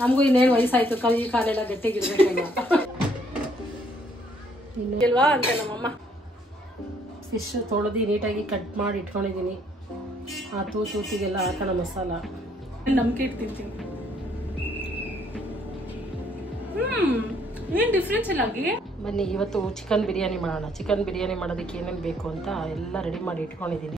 ನಮಗೂ ಇನ್ನೇನು ವಯಸ್ಸಾಯ್ತು, ಕೈ ಕಾಲೆಲ್ಲ ಗಟ್ಟಿಗಿರ್ಬೇಕಲ್ವಾ ಇಲ್ವಾ ಅಂತ ನಮ್ಮಮ್ಮ. ಫಿಶ್ ತೊಳೆದು ನೀಟಾಗಿ ಕಟ್ ಮಾಡಿ ಇಟ್ಕೊಂಡಿದ್ದೀನಿ. ಆ ತೂತಿಗೆಲ್ಲ ಹಾಕೋಣ ಮಸಾಲ. ನಂಬಿಕೆ ಇಟ್ಟು ತಿಂತೀನಿ. ಏನು ಡಿಫ್ರೆನ್ಸ್ ಇಲ್ಲ ಆಗಿ. ಬನ್ನಿ ಇವತ್ತು ಚಿಕನ್ ಬಿರಿಯಾನಿ ಮಾಡೋಣ. ಚಿಕನ್ ಬಿರಿಯಾನಿ ಮಾಡೋದಕ್ಕೆ ಏನೇನು ಬೇಕು ಅಂತ ಎಲ್ಲ ರೆಡಿ ಮಾಡಿ ಇಟ್ಕೊಂಡಿದ್ದೀನಿ.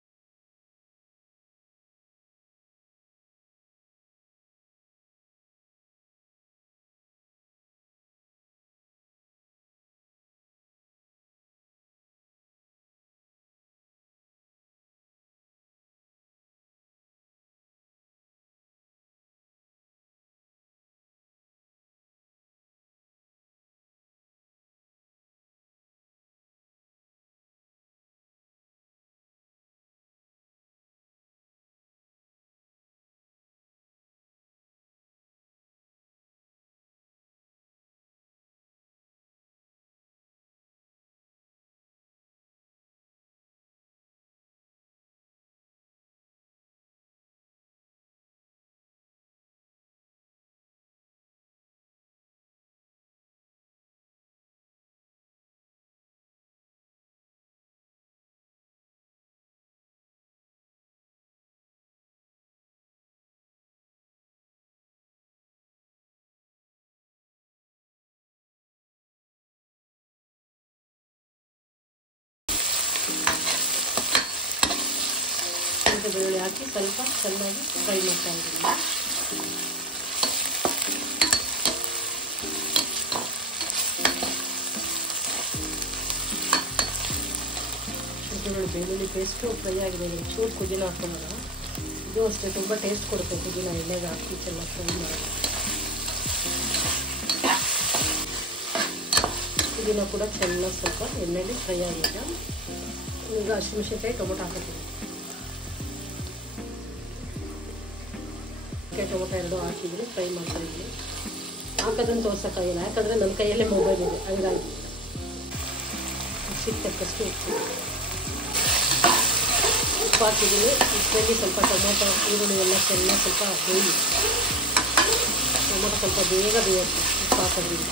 ಬೆಳ್ಳುಳ್ಳಿ ಹಾಕಿ ಸ್ವಲ್ಪ ಚೆನ್ನಾಗಿ ಫ್ರೈ ಮಾಡ್ತಾ ಇದ್ದೀನಿ. ಬೆಳ್ಳುಳ್ಳಿ ಪೇಸ್ಟು ಫ್ರೈ ಆಗಿದೆ. ಚೂರು ಪುದೀನ ಹಾಕೋಣ. ಇದು ಅಷ್ಟೇ ತುಂಬ ಟೇಸ್ಟ್ ಕೊಡುತ್ತೆ. ಪುದೀನ ಎಣ್ಣೆಗೆ ಹಾಕಿ ಚೆನ್ನಾಗಿ ಫ್ರೈ ಮಾಡೋದು. ಪುದೀನ ಕೂಡ ಚೆನ್ನಾಗಿ ಸ್ವಲ್ಪ ಎಣ್ಣೆಗೆ ಫ್ರೈ ಆಗಿದೆ. ಈಗ ಹಸಿಮೆಣಸಿನಕಾಯಿ ಟೊಮೊಟೊ ಹಾಕೋತೀನಿ. ಟೊಮೊಟೊ ಎರಡು ಹಾಕಿದ್ದೀನಿ, ಫ್ರೈ ಮಾಡ್ತಾ ಇದ್ದೀನಿ. ಹಾಕೋದನ್ನು ತೋರ್ಸೋಕ್ಕಾಗಿಲ್ಲ, ಯಾಕಂದರೆ ನನ್ನ ಕೈಯಲ್ಲೇ ಮೊಬೈಲ್ ಇದೆ, ಹಂಗಾಗಿ. ರುಚಿಗೆ ತಕ್ಕಷ್ಟು ಉಪ್ಪು ಹಾಕಿದ್ದೀನಿ. ಇದರಲ್ಲಿ ಸ್ವಲ್ಪ ಟೊಮೊಟೊ ಈರುಳ್ಳಿ ಎಲ್ಲ ಚೆನ್ನಾಗಿ ಸ್ವಲ್ಪ ಬೇಯಿ. ಟೊಮೊಟೊ ಸ್ವಲ್ಪ ಬೇಗ ಬೇಯುತ್ತೆ ಉಪ್ಪು ಹಾಕೋದ್ರಿಂದ.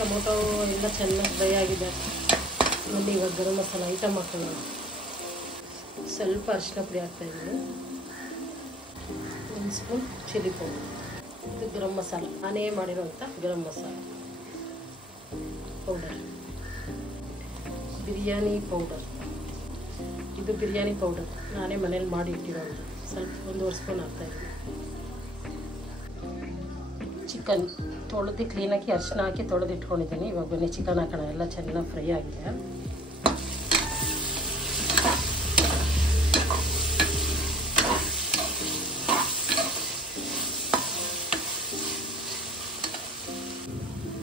ಟೊಮೊಟೊ ಎಲ್ಲ ಚೆನ್ನಾಗಿ ಫ್ರೈ ಆಗಿದೆ. ಅಲ್ಲಿ ಇವಾಗ ಗರಂ ಮಸಾಲ ಐಟಮ್ ಹಾಕೊಳ್ಳೋಣ. ಸ್ವಲ್ಪ ಅರಿಶಿನ ಪುಡಿ ಹಾಕ್ತಾಯಿದ್ದೀನಿ. 1 ಸ್ಪೂನ್ ಚಿಲ್ಲಿ ಪೌಡರ್. ಇದು ಗರಂ ಮಸಾಲ, ನಾನೇ ಮಾಡಿರೋಂಥ ಗರಂ ಮಸಾಲ ಪೌಡರ್. ಬಿರಿಯಾನಿ ಪೌಡರ್, ಇದು ಬಿರಿಯಾನಿ ಪೌಡರ್ ನಾನೇ ಮನೇಲಿ ಮಾಡಿ ಇಟ್ಟಿರೋದು. ಸ್ವಲ್ಪ 1.5 ಸ್ಪೂನ್ ಹಾಕ್ತಾಯಿದ್ದೀನಿ. ಚಿಕನ್ ತೊಳೆದು ಕ್ಲೀನಾಗಿ ಅರಿಶಿನ ಹಾಕಿ ತೊಳೆದು ಇಟ್ಕೊಂಡಿದ್ದೀನಿ. ಇವಾಗ ಬನ್ನಿ ಚಿಕನ್ ಹಾಕೋಣ. ಎಲ್ಲ ಚೆನ್ನಾಗಿ ಫ್ರೈ ಆಗಿದೆ.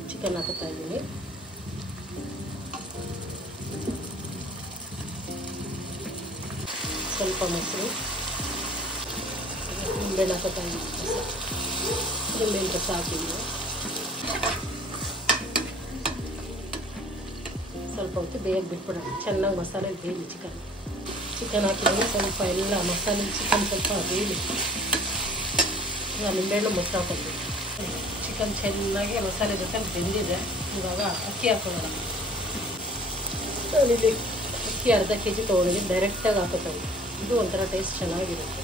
ಚಿಕನ್ ಹಾಕ್ತಾ ಇದ್ದೀನಿ. ಸ್ವಲ್ಪ ಮೊಸರು, ನಿಂಬೆಹಣ್ಣು ಹಾಕ್ತಾ ಇದ್ದೀನಿ. ನಿಂಬೆಹಣ್ಣು ರಸ ಹಾಕಿದ್ದೀನಿ. ಸ್ವಲ್ಪ ಹೊತ್ತು ಬೇಗ ಬಿಟ್ಬಿಡೋಣ. ಚೆನ್ನಾಗಿ ಮಸಾಲೆ ಬೇಯಲಿ. ಚಿಕನ್ ಹಾಕಿದ್ರೆ ಸ್ವಲ್ಪ ಎಲ್ಲ ಮಸಾಲೆ ಚಿಕನ್ ಸ್ವಲ್ಪ ಬೇಯಲಿ. ನಿಂಬೆಹಣ್ಣು ಮೊಸರು ಹಾಕೋಬೇಕು. ಚಿಕನ್ ಚೆನ್ನಾಗಿ ಮಸಾಲೆ ಜೊತೆ ಬೆಂದಿದೆ. ಇವಾಗ ಅಕ್ಕಿ ಹಾಕೊಳ್ಳೋಣ. ಇಲ್ಲಿ ಅಕ್ಕಿ ಅರ್ಧ kg ತೊಗೊಂಡಿದ್ದೀನಿ. ಡೈರೆಕ್ಟಾಗಿ ಹಾಕೋತಾರೆ. ಇದು ಒಂಥರ ಟೇಸ್ಟ್ ಚೆನ್ನಾಗಿರುತ್ತೆ.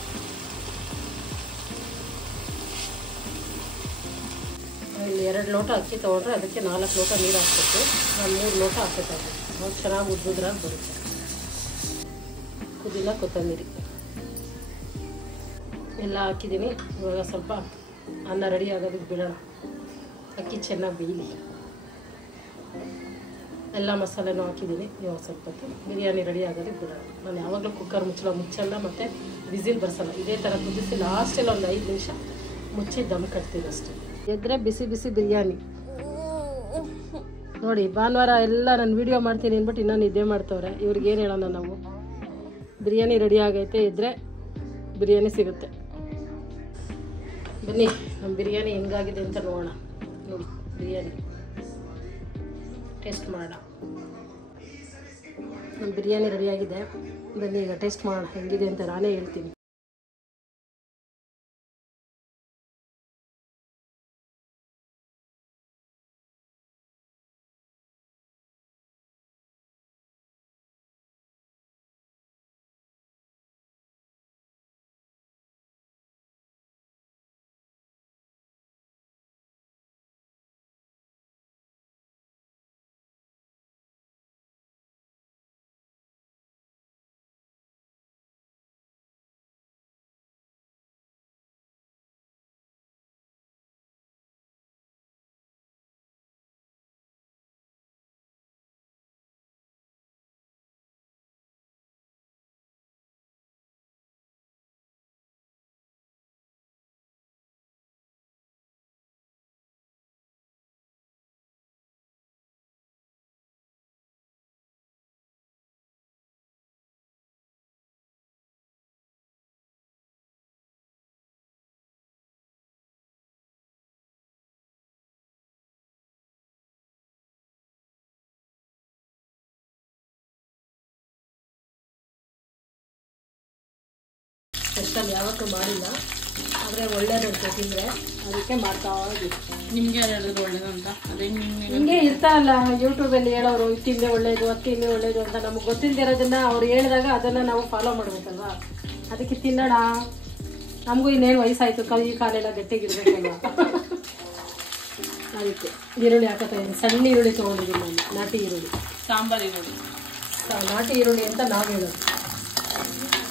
ಇಲ್ಲಿ 2 ಲೋಟ ಅಕ್ಕಿ ತೊಗೊಂಡ್ರೆ ಅದಕ್ಕೆ 4 ಲೋಟ ನೀರು ಹಾಕ್ಬೇಕು. ನಾನು 3 ಲೋಟ ಹಾಕೋತಾರೆ. ಅವಾಗ ಚೆನ್ನಾಗಿ ಉದ್ದುದ್ರಾಗಿ ಬರುತ್ತೆ. ಪುದೀನ ಕೊತ್ತಂಬರಿ ಎಲ್ಲ ಹಾಕಿದ್ದೀನಿ. ಇವಾಗ ಸ್ವಲ್ಪ ಅನ್ನ ರೆಡಿ ಆಗೋದಕ್ಕೆ ಬಿಡೋಣ. ಅಕ್ಕಿ ಚೆನ್ನಾಗಿ ಬೇಯಲಿ. ಎಲ್ಲ ಮಸಾಲೆನೂ ಹಾಕಿದ್ದೀನಿ. ಇವಾಗ ಸ್ವಲ್ಪ ಹೊತ್ತು ಬಿರಿಯಾನಿ ರೆಡಿ ಆಗೋದಕ್ಕೆ ಬಿಡೋಣ. ನಾನು ಯಾವಾಗಲೂ ಕುಕ್ಕರ್ ಮುಚ್ಚಲ್ಲ ಮತ್ತು ವಿಸಿಲ್ ಬರ್ಸಲ್ಲ. ಇದೇ ಥರ ಕುದಿಸಿ ಲಾಸ್ಟಲ್ಲಿ ಒಂದು 5 ನಿಮಿಷ ಮುಚ್ಚಿ ದಮ್ ಕಟ್ತೀನಿ ಅಷ್ಟೇ. ಎದ್ರೆ ಬಿಸಿ ಬಿಸಿ ಬಿರಿಯಾನಿ ನೋಡಿ. ಭಾನುವಾರ ಎಲ್ಲ ನಾನು ವೀಡಿಯೋ ಮಾಡ್ತೀನಿ ಅಂದ್ಬಿಟ್ಟು ಇನ್ನೂ ನಿದ್ದೆ ಮಾಡ್ತವ್ರೆ. ಇವ್ರಿಗೇನು ಹೇಳೋಣ ನಾವು. ಬಿರಿಯಾನಿ ರೆಡಿ ಆಗೈತೆ. ಇದ್ದರೆ ಬಿರಿಯಾನಿ ಸಿಗುತ್ತೆ. ಬನ್ನಿ ನಮ್ಮ ಬಿರಿಯಾನಿ ಹೆಂಗಾಗಿದೆ ಅಂತ ನೋಡೋಣ. ನೋಡಿ ಬಿರಿಯಾನಿ ಟೇಸ್ಟ್ ಮಾಡೋಣ. ನಮ್ಮ ಬಿರಿಯಾನಿ ರೆಡಿಯಾಗಿದೆ. ಬನ್ನಿ ಈಗ ಟೇಸ್ಟ್ ಮಾಡೋಣ ಹೆಂಗಿದೆ ಅಂತ ನಾನೇ ಹೇಳ್ತೀನಿ. ಸ್ಪೆಷಲ್ ಯಾವತ್ತೂ ಮಾಡಿಲ್ಲ, ಆದರೆ ಒಳ್ಳೇದಂತೆ ತಿಂದರೆ, ಅದಕ್ಕೆ ಮಾಡ್ತಾ ಇದ್ದೀವಿ. ನಿಮ್ಗೆ ಯಾರು ಹೇಳಿದ್ರು ಒಳ್ಳೇದು ಅಂತ? ಅದೇ ಹಿಂಗೆ ಇರ್ತಾರಲ್ಲ ಯೂಟ್ಯೂಬಲ್ಲಿ ಹೇಳೋರು, ಇದು ತಿಂದೆ ಒಳ್ಳೇದು, ಅದು ತಿಂದೆ ಒಳ್ಳೇದು ಅಂತ. ನಮ್ಗೆ ಗೊತ್ತಿಲ್ದಿರೋದನ್ನ ಅವ್ರು ಹೇಳಿದಾಗ ಅದನ್ನು ನಾವು ಫಾಲೋ ಮಾಡ್ಬೇಕಲ್ವ. ಅದಕ್ಕೆ ತಿನ್ನೋಣ, ನಮಗೂ ಇನ್ನೇನು ವಯಸ್ಸಾಯ್ತು, ಕೈ ಕಾಲೆಲ್ಲ ಗಟ್ಟಿಗಿರ್ಬೇಕಲ್ವ. ಅದಕ್ಕೆ ಈರುಳ್ಳಿ ಹಾಕೋತಾ ಇದ್ದೀನಿ. ಸಣ್ಣ ಈರುಳ್ಳಿ ತೊಗೊಂಡಿದ್ದೀನಿ ನಾನು, ನಾಟಿ ಈರುಳ್ಳಿ, ಸಾಂಬಾರು ಈರುಳ್ಳಿ. ನಾಟಿ ಈರುಳ್ಳಿ ಅಂತ ನಾವು ಹೇಳೋದು.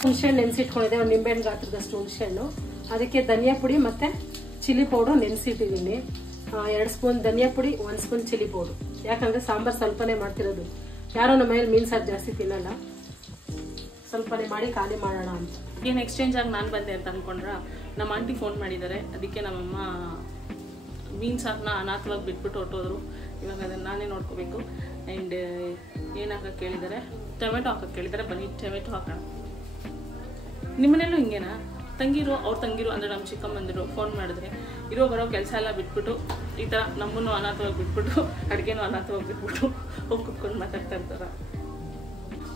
ಹುಣಸೆಹಣ್ಣು ನೆನೆಸಿಟ್ಕೊಂಡಿದ್ದೆ, ಒಂದು ನಿಂಬೆಹಣ್ಣು ಗಾತ್ರದಷ್ಟು ಹುಣಸೆಹಣ್ಣು. ಅದಕ್ಕೆ ಧನಿಯಾ ಪುಡಿ ಮತ್ತು ಚಿಲ್ಲಿ ಪೌಡರ್ ನೆನೆಸಿಟ್ಟಿದ್ದೀನಿ. 2 ಸ್ಪೂನ್ ಧನಿಯಾ ಪುಡಿ, 1 ಸ್ಪೂನ್ ಚಿಲ್ಲಿ ಪೌಡ್ರು. ಯಾಕಂದರೆ ಸಾಂಬಾರು ಸ್ವಲ್ಪನೇ ಮಾಡ್ತಿರೋದು, ಯಾರೋ ನಮ್ಮ ಮನೇಲಿ ಮೀನು ಸಾರು ಜಾಸ್ತಿ ತಿನ್ನಲ್ಲ, ಸ್ವಲ್ಪನೇ ಮಾಡಿ ಖಾಲಿ ಮಾಡೋಣ ಅಂತ. ಏನು ಎಕ್ಸ್ಚೇಂಜ್ ಆಗಿ ನಾನು ಬಂದೆ ಅಂತ ಅಂದ್ಕೊಂಡ್ರ, ನಮ್ಮ ಆಂಟಿ ಫೋನ್ ಮಾಡಿದ್ದಾರೆ. ಅದಕ್ಕೆ ನಮ್ಮಮ್ಮ ಮೀನು ಸಾರನ್ನ ಅನಾಥವಾಗಿ ಬಿಟ್ಬಿಟ್ಟು ಹೊಟ್ಟೋದ್ರು. ಇವಾಗ ಅದನ್ನು ನಾನೇ ನೋಡ್ಕೋಬೇಕು. ಆ್ಯಂಡ್ ಏನು ಹಾಕಕ್ಕೆ ಕೇಳಿದ್ದಾರೆ, ಟೊಮೆಟೊ ಹಾಕಕ್ಕೆ ಕೇಳಿದ್ದಾರೆ. ಬನ್ನಿ ಟೊಮೆಟೊ ಹಾಕೋಣ. ನಿಮ್ಮನೇಲೂ ಹಿಂಗೇನಾ? ತಂಗಿರು, ಅವ್ರ ತಂಗಿರು ಅಂದರೆ ನಮ್ಮ ಚಿಕ್ಕಮ್ಮಂದಿರು ಫೋನ್ ಮಾಡಿದ್ರೆ ಇರೋ ಬರೋ ಕೆಲಸ ಎಲ್ಲ ಬಿಟ್ಬಿಟ್ಟು ಈ ಥರ ನಮ್ಮನ್ನು ಅನಾಥವಾಗಿ ಬಿಟ್ಬಿಟ್ಟು ಅಡುಗೆನೂ ಅನಾಥವಾಗಿ ಬಿಟ್ಬಿಟ್ಟು ಹೋಗಿ ಕುತ್ಕೊಂಡು ಮಾತಾಡ್ತಾ ಇರ್ತಾರ?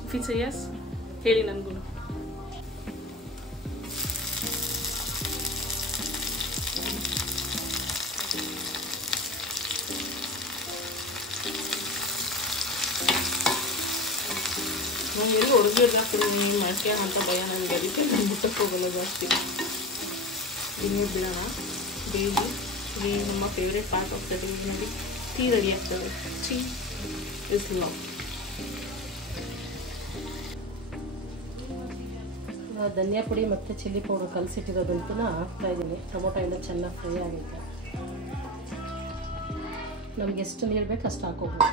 ಇಫ್ ಯಸ್ ಹೇಳಿ ನನಗೂ. ನಾನು ಎಲ್ಲಿ ಹುಡುಗಿರ್ನ ಫುಲ್ ನೀನು ಮಾಡ್ತೀಯ ಅಂತ ಭಯ ನನಗೆ. ಅದಕ್ಕೆ ನಾನು ಮುಟ್ಟಕ್ಕೆ ಹೋಗಲ್ಲ ಜಾಸ್ತಿ. ಇನ್ನೂ ಬಿಡೋಣ ಬೇಯಿಸಿ. ಈ ನಮ್ಮ favourite part of the day ನೋಡಿ ಟೀ ರೆಡಿ ಆಗ್ತದೆ. Tea is love. ಧನಿಯಾ ಪುಡಿ ಮತ್ತು ಚಿಲ್ಲಿ ಪೌಡರ್ ಕಲಸಿಟ್ಟಿರೋದಂತೂ ಹಾಕ್ತಾ ಇದ್ದೀನಿ. ಟೊಮೊಟೊ ಎಲ್ಲ ಚೆನ್ನಾಗಿ ಫ್ರೈ ಆಗುತ್ತೆ. ನಮ್ಗೆ ಎಷ್ಟು ನೀರು ಬೇಕು ಅಷ್ಟು ಹಾಕೋಬೋದು.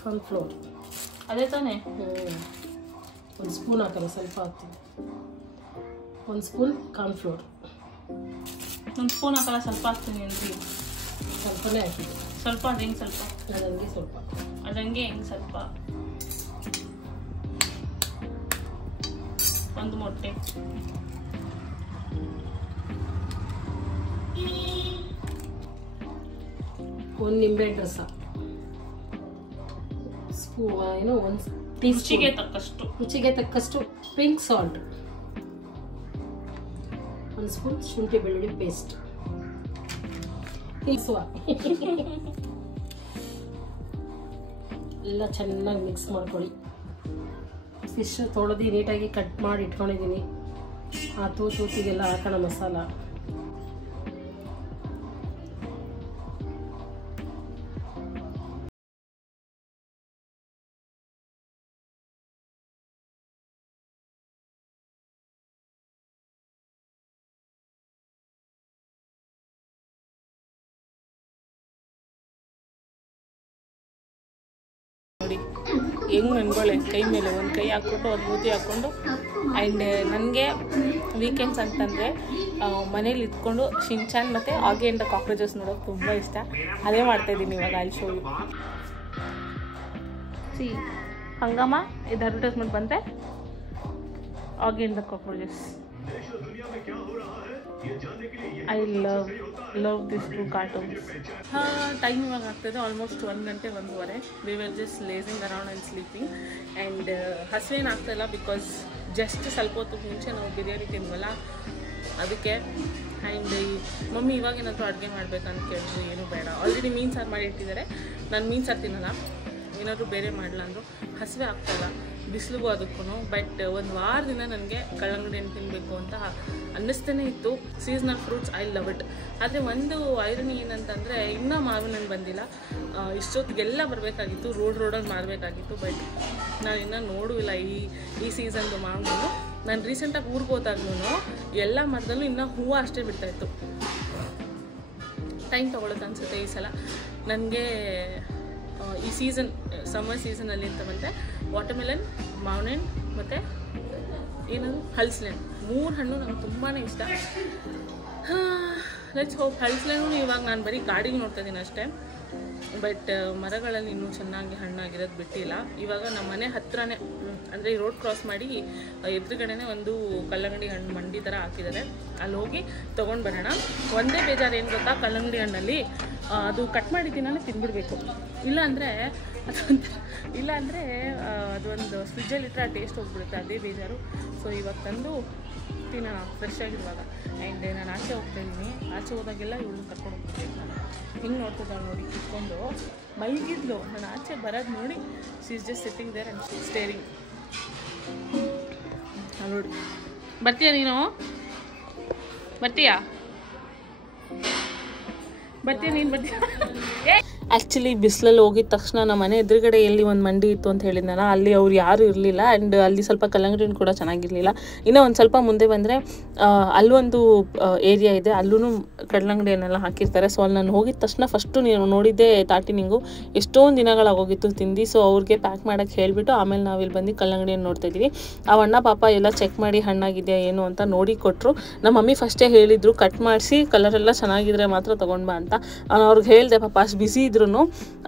ಕಾರ್ನ್ಫ್ಲೋರ್ ಅದೇ ತಾನೇ. 1 ಸ್ಪೂನ್ ಹಾಕಲ್ಲ, ಸ್ವಲ್ಪ ಹಾಕ್ತೀನಿ. 1 ಸ್ಪೂನ್ ಕಾರ್ನ್ಫ್ಲೋರ್. 1 ಸ್ಪೂನ್ ಹಾಕಲ್ಲ, ಸ್ವಲ್ಪ ಹಾಕ್ತೀನಿ ಅಂದ್ರಿ. ಸ್ವಲ್ಪನೇ ಹಾಕಿ. ಸ್ವಲ್ಪ ಅದು ಹೆಂಗೆ ಸ್ವಲ್ಪ? ಅದಂಗೆ ಸ್ವಲ್ಪ. ಅದಂಗೆ ಹೆಂಗೆ ಸ್ವಲ್ಪ? 1 ಮೊಟ್ಟೆ. ಒಂದು ನಿಂಬೆಹಣ್ಣು ರಸ. ಏನು 1 ಟೀ ರುಚಿಗೆ ತಕ್ಕಷ್ಟು. ರುಚಿಗೆ ತಕ್ಕಷ್ಟು ಪಿಂಕ್ ಸಾಲ್ಟ್. 1 ಸ್ಪೂನ್ ಶುಂಠಿ ಬೆಳ್ಳುಳ್ಳಿ ಪೇಸ್ಟ್. ಎಲ್ಲ ಚೆನ್ನಾಗಿ ಮಿಕ್ಸ್ ಮಾಡ್ಕೊಳ್ಳಿ. ಫಿಶ್ ತೊಳೆದು ನೀಟಾಗಿ ಕಟ್ ಮಾಡಿ ಇಟ್ಕೊಂಡಿದ್ದೀನಿ. ಆ ತೂತಿಗೆಲ್ಲ ಹಾಕೋಣ ಮಸಾಲ. ನೋಡಿ ಹೆಂಗೆ ನನ್ಗೊಳ್ಳೆ ಕೈ ಮೇಲೆ ಒಂದು ಕೈ ಹಾಕ್ಕೊಂಡು ಒಂದು ಮೂತಿ ಹಾಕ್ಕೊಂಡು. ಆ್ಯಂಡ್ ನನಗೆ ವೀಕೆಂಡ್ಸ್ ಅಂತಂದರೆ ಮನೇಲಿ ಇಟ್ಕೊಂಡು ಶಿನ್ಚಾನ್ ಮತ್ತು ಆಗಿ ಅಂಡ್ ದ ಕಾಕ್ರೋಚಸ್ ನೋಡೋಕೆ ತುಂಬ ಇಷ್ಟ. ಅದೇ ಮಾಡ್ತಾಯಿದ್ದೀನಿ ಇವಾಗ. ಅಲ್ಲಿ ಶೋ ಯು ಸಿ ಹಂಗಮ್ಮ ಇದು ಅಡ್ವರ್ಟೈಸ್ಮೆಂಟ್ ಬಂದರೆ ಆಗಿ and the cockroaches. I love this two cartoons. Time ಇವಾಗ ಆಗ್ತದೆ ಆಲ್ಮೋಸ್ಟ್ 1 ಗಂಟೆ 1:15. We were just lazing around and sleeping. And ಹಸುವೇನು ಆಗ್ತಾಯಿಲ್ಲ ಬಿಕಾಸ್ ಜಸ್ಟ್ ಸ್ವಲ್ಪ ಹೊತ್ತು ಮುಂಚೆ ನಾವು ಬಿರಿಯಾನಿ ತಿನ್ವಲ್ಲ ಅದಕ್ಕೆ. ಆ್ಯಂಡ್ ಮಮ್ಮಿ ಇವಾಗ ಏನಾದರೂ ಅಡುಗೆ ಮಾಡ್ಬೇಕಂತ ಕೇಳಿದ್ರು. ಏನೂ ಬೇಡ, ಆಲ್ರೆಡಿ ಮೀನು ಸಾರು ಮಾಡಿ ಇಟ್ಟಿದ್ದಾರೆ. ನಾನು ಮೀನು ಸಾರು ತಿನ್ನಲ್ಲ, ಏನಾದರೂ ಬೇರೆ ಮಾಡಲ್ಲ ಅಂದರು. ಹಸಿವೆ ಆಗ್ತಾಯಿಲ್ಲ ಬಿಸಿಲಿಗೂ ಅದಕ್ಕೂ. ಬಟ್ ಒಂದು ವಾರದಿಂದ ನನಗೆ ಕಲ್ಲಂಗಡಿ ಹಣ್ಣು ತಿನ್ನಬೇಕು ಅಂತ ಅನ್ನಿಸ್ತೇನೆ ಇತ್ತು. Seasonal fruits I love it. ಆದರೆ ಒಂದು ಐರನಿ ಏನಂತಂದರೆ ಇನ್ನೂ ಮಾವಿನ ಹಣ್ಣು ಬಂದಿಲ್ಲ. ಇಷ್ಟೊತ್ತಿಗೆಲ್ಲ ಬರಬೇಕಾಗಿತ್ತು, ರೋಡಲ್ಲಿ ಮಾರಬೇಕಾಗಿತ್ತು. ಬಟ್ ನಾನು ಇನ್ನೂ ನೋಡಿಲ್ಲ ಈ ಸೀಸನ್ದು ಮಾವಿನ ಹಣ್ಣು. ನಾನು ರೀಸೆಂಟಾಗಿ ಊರಿಗೆ ಹೋದಾಗ್ಲೂ ಎಲ್ಲ ಮರದಲ್ಲೂ ಇನ್ನೂ ಹೂವು ಅಷ್ಟೇ ಬಿಡ್ತಾಯಿತ್ತು. ಟೈಮ್ ತೊಗೊಳುತ್ತೆ ಅನಿಸುತ್ತೆ ಈ ಸಲ ನನಗೆ. ಈ ಸೀಸನ್ ಸಮ್ಮರ್ ಸೀಸನಲ್ಲಿ ಅಂತ ಬಂದರೆ ವಾಟರ್ಮೆಲನ್, ಮಾವಿನ ಹಣ್ಣು ಮತ್ತು ಏನದು ಹಲಸಿನ ಹಣ್ಣು, 3 ಹಣ್ಣು ನಂಗೆ ತುಂಬಾ ಇಷ್ಟ. Let's hope. ಹಲಸಿನ ಹಣ್ಣು ಇವಾಗ ನಾನು ಬರೀ ಗಾಡಿಗೆ ನೋಡ್ತಾ ಇದ್ದೀನಿ ಅಷ್ಟೇ. ಬಟ್ ಮರಗಳಲ್ಲಿ ಇನ್ನೂ ಚೆನ್ನಾಗಿ ಹಣ್ಣಾಗಿರೋದು ಬಿಟ್ಟಿಲ್ಲ. ಇವಾಗ ನಮ್ಮ ಮನೆ ಹತ್ರನೇ ಅಂದರೆ ಈ ರೋಡ್ ಕ್ರಾಸ್ ಮಾಡಿ ಎದುರುಗಡೆನೇ ಒಂದು ಕಲ್ಲಂಗಡಿ ಹಣ್ಣು ಮಂಡಿ ಥರ ಹಾಕಿದ್ದಾರೆ. ಅಲ್ಲಿ ಹೋಗಿ ತೊಗೊಂಡು ಬರೋಣ. ಒಂದೇ ಬೇಜಾರು ಏನು ಗೊತ್ತಾ, ಕಲ್ಲಂಗಡಿ ಹಣ್ಣಲ್ಲಿ ಅದು ಕಟ್ ಮಾಡಿದ್ದೀನಲ್ಲೇ ತಿಂದ್ಬಿಡ್ಬೇಕು. ಇಲ್ಲಾಂದರೆ ಅದೊಂದು ಫ್ರಿಜ್ಜಲ್ಲಿಟ್ಟರೆ ಆ ಟೇಸ್ಟ್ ಹೋಗ್ಬಿಡುತ್ತೆ, ಅದೇ ಬೇಜಾರು. ಸೊ ಇವಾಗ ತಂದು ತಿನ್ನೋಣ ಫ್ರೆಶ್ ಆಗಿರುವಾಗ. ಆ್ಯಂಡ್ ನಾನು ಆಚೆ ಹೋಗ್ತಾಯಿದ್ದೀನಿ. ಆಚೆ ಹೋದಾಗೆಲ್ಲ ಇವಳು ಕರ್ಕೊಂಡು ಹೋಗ್ಬೇಕು. ನಾನು ಹಿಂಗೆ ನೋಡ್ತಿದ್ದಾಳೆ ನೋಡಿ ಕುತ್ಕೊಂಡು ಮೈಗಿದ್ಲು. ನಾನು ಆಚೆ ಬರೋದು ನೋಡಿ she is just sitting there and staring. ನೋಡಿ ಬರ್ತೀಯಾ ನೀನು? ಬರ್ತೀಯಾ ನೀನು ಬರ್ತೀಯಾ? ಆ್ಯಕ್ಚುಲಿ ಬಿಸಿಲಲ್ಲಿ ಹೋಗಿದ ತಕ್ಷಣ ನಮ್ಮ ಮನೆ ಎದುರುಗಡೆ ಎಲ್ಲಿ ಒಂದು ಮಂಡಿ ಇತ್ತು ಅಂತ ಹೇಳಿದ್ನಲ್ಲ, ಅಲ್ಲಿ ಅವ್ರು ಯಾರೂ ಇರಲಿಲ್ಲ. ಆ್ಯಂಡ್ ಅಲ್ಲಿ ಸ್ವಲ್ಪ ಕಲ್ಲಂಗಡಿ ಹಣ್ಣು ಕೂಡ ಚೆನ್ನಾಗಿರಲಿಲ್ಲ. ಇನ್ನೂ ಒಂದು ಸ್ವಲ್ಪ ಮುಂದೆ ಬಂದರೆ ಅಲ್ಲೊಂದು ಏರಿಯಾ ಇದೆ, ಅಲ್ಲೂ ಕಲ್ಲಂಗಡಿ ಹಣ್ಣೆಲ್ಲ ಹಾಕಿರ್ತಾರೆ. ಸೊ ಅಲ್ಲಿ ನಾನು ಹೋಗಿದ ತಕ್ಷಣ ಫಸ್ಟು ನೀವು ನೋಡಿದ್ದೆ ತಾಟಿನಿಂಗು. ಎಷ್ಟೊಂದು ದಿನಗಳಾಗೋಗಿತ್ತು ತಿಂದು. ಸೊ ಅವ್ರಿಗೆ ಪ್ಯಾಕ್ ಮಾಡೋಕ್ಕೆ ಹೇಳಿಬಿಟ್ಟು ಆಮೇಲೆ ನಾವು ಇಲ್ಲಿ ಬಂದು ಕಲ್ಲಂಗಡಿ ಹಣ್ಣು ನೋಡ್ತಾಯಿದ್ದೀವಿ. ಆ ಅಣ್ಣ ಪಾಪ ಎಲ್ಲ ಚೆಕ್ ಮಾಡಿ ಹಣ್ಣಾಗಿದೆಯಾ ಏನು ಅಂತ ನೋಡಿ ಕೊಟ್ಟರು. ನಮ್ಮ ಮಮ್ಮಿ ಫಸ್ಟೇ ಹೇಳಿದರು ಕಟ್ ಮಾಡಿಸಿ ಕಲರೆಲ್ಲ ಚೆನ್ನಾಗಿದ್ರೆ ಮಾತ್ರ ತೊಗೊಂಡು ಬಾ ಅಂತ. ನಾನು ಅವ್ರಿಗೆ ಹೇಳಿದೆ, ಪಾಪ ಅಷ್ಟು ಬಿಸಿ ಇದ್ರೂ